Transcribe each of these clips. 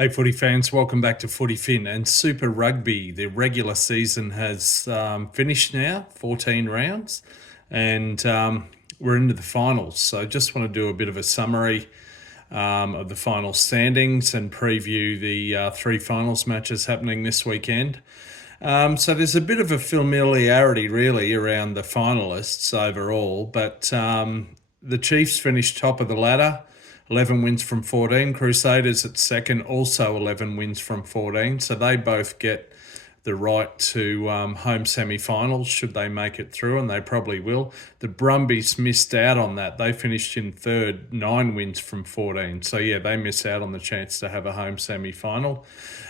Hey, footy fans, welcome back to Footy Fin and Super Rugby. The regular season has finished now, 14 rounds, and we're into the finals. So just want to do a bit of a summary of the final standings and preview the three finals matches happening this weekend. So there's a bit of a familiarity really around the finalists overall, but the Chiefs finished top of the ladder. 11 wins from 14. Crusaders at second, also 11 wins from 14. So they both get the right to home semi-finals should they make it through, and they probably will. The Brumbies missed out on that. They finished in third, 9 wins from 14. So, yeah, they miss out on the chance to have a home semi-final.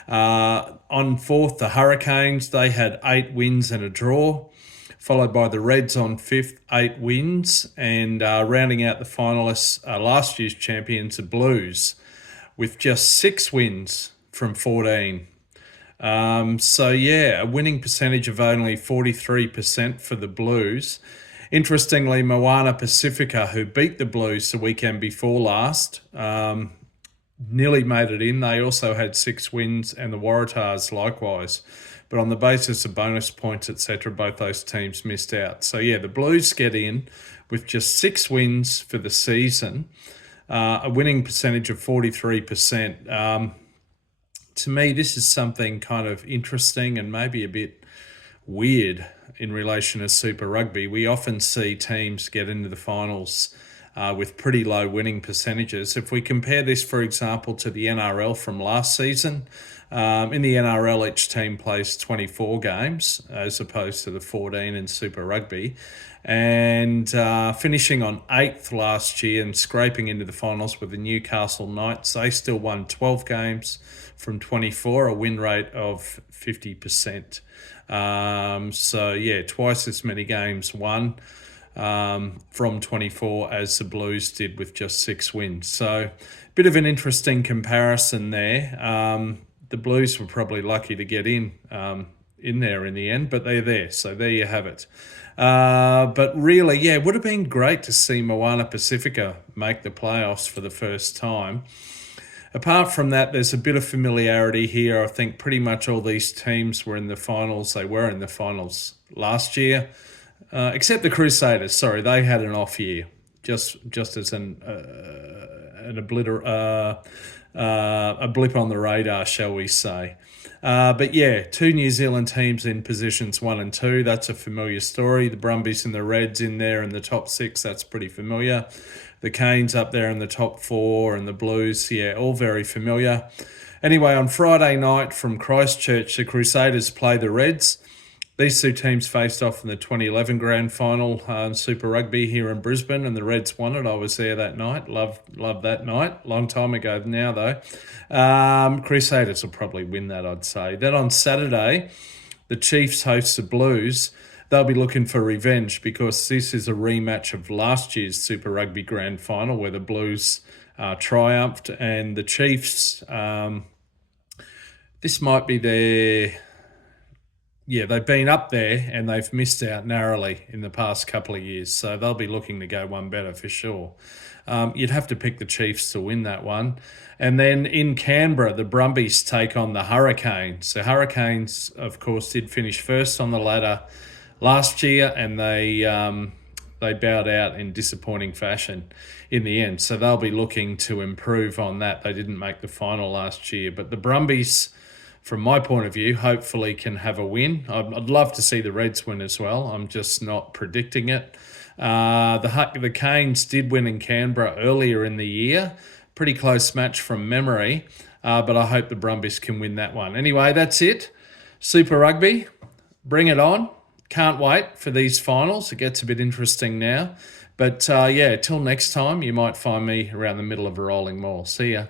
On fourth, the Hurricanes, they had 8 wins and a draw, followed by the Reds on fifth, 8 wins, and rounding out the finalists, last year's champions, the Blues, with just 6 wins from 14. A winning percentage of only 43% for the Blues. Interestingly, Moana Pacifica, who beat the Blues the weekend before last, nearly made it in. They also had 6 wins, and the Waratahs likewise. But on the basis of bonus points, etc., both those teams missed out. So, yeah, the Blues get in with just 6 wins for the season, a winning percentage of 43%. To me, this is something kind of interesting and maybe a bit weird in relation to Super Rugby. We often see teams get into the finals with pretty low winning percentages. If we compare this, for example, to the NRL from last season, in the NRL, each team plays 24 games as opposed to the 14 in Super Rugby, and finishing on 8th last year and scraping into the finals with the Newcastle Knights. They still won 12 games from 24, a win rate of 50%. Twice as many games won from 24 as the Blues did with just 6 wins. So, bit of an interesting comparison there. The Blues were probably lucky to get in there in the end, but they're there. So there you have it. But really, it would have been great to see Moana Pacifica make the playoffs for the first time. Apart from that, there's a bit of familiarity here. I think pretty much all these teams were in the finals. They were in the finals last year, except the Crusaders. Sorry, they had an off year, just as a blip on the radar, shall we say. 2 New Zealand teams in positions 1 and 2. That's a familiar story. The Brumbies and the Reds in there in the top 6. That's pretty familiar. The Canes up there in the top 4 and the Blues, all very familiar. Anyway, on Friday night from Christchurch, the Crusaders play the Reds. These two teams faced off in the 2011 Grand Final Super Rugby here in Brisbane, and the Reds won it. I was there that night. Loved that night. Long time ago now, though. Crusaders will probably win that, I'd say. Then on Saturday, the Chiefs host the Blues. They'll be looking for revenge because this is a rematch of last year's Super Rugby Grand Final where the Blues triumphed, and the Chiefs, this might be their... Yeah, they've been up there and they've missed out narrowly in the past couple of years. So they'll be looking to go one better for sure. You'd have to pick the Chiefs to win that one. And then in Canberra, the Brumbies take on the Hurricanes. The Hurricanes, of course, did finish first on the ladder last year, and they bowed out in disappointing fashion in the end. So they'll be looking to improve on that. They didn't make the final last year. But the Brumbies, from my point of view, hopefully can have a win. I'd love to see the Reds win as well. I'm just not predicting it. The Canes did win in Canberra earlier in the year. Pretty close match from memory. But I hope the Brumbies can win that one. Anyway, that's it. Super Rugby. Bring it on. Can't wait for these finals. It gets a bit interesting now. But till next time, you might find me around the middle of a rolling mall. See ya.